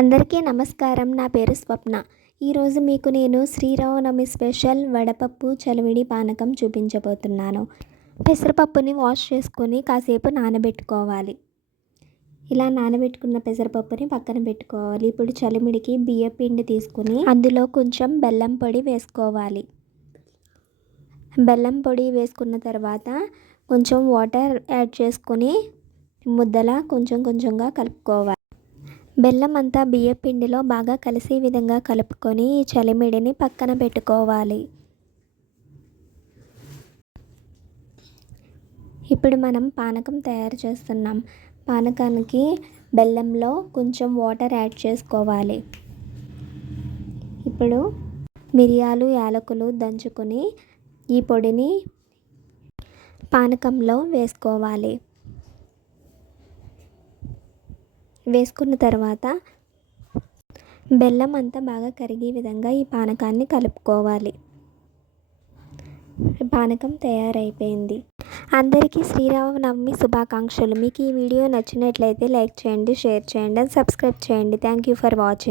అందరికీ నమస్కారం. నా పేరు స్వప్న. ఈరోజు మీకు నేను శ్రీరామనవమి స్పెషల్ వడపప్పు చలివిడి పానకం చూపించబోతున్నాను. పెసరపప్పుని వాష్ చేసుకొని కాసేపు నానబెట్టుకోవాలి. ఇలా నానబెట్టుకున్న పెసరపప్పుని పక్కన పెట్టుకోవాలి. ఇప్పుడు చలిమిడికి బియ్యం పిండి తీసుకుని అందులో కొంచెం బెల్లం పొడి వేసుకోవాలి. బెల్లం పొడి వేసుకున్న తర్వాత కొంచెం వాటర్ యాడ్ చేసుకొని ముద్దలా కొంచెం కొంచెంగా కలుపుకోవాలి. బెల్లం అంతా బియ్యం పిండిలో బాగా కలిసే విధంగా కలుపుకొని ఈ చలిమిడిని పక్కన పెట్టుకోవాలి. ఇప్పుడు మనం పానకం తయారు చేస్తున్నాం. పానకానికి బెల్లంలో కొంచెం వాటర్ యాడ్ చేసుకోవాలి. ఇప్పుడు మిరియాలు యాలకులు దంచుకొని ఈ పొడిని పానకంలో వేసుకోవాలి. వేసుకున్న తర్వాత బెల్లం అంతా బాగా కరిగే విధంగా ఈ పానకాన్ని కలుపుకోవాలి. పానకం తయారైపోయింది. అందరికీ శ్రీరామనవమి శుభాకాంక్షలు. మీకు ఈ వీడియో నచ్చినట్లయితే లైక్ చేయండి, షేర్ చేయండి, సబ్స్క్రైబ్ చేయండి. Thank you for watching.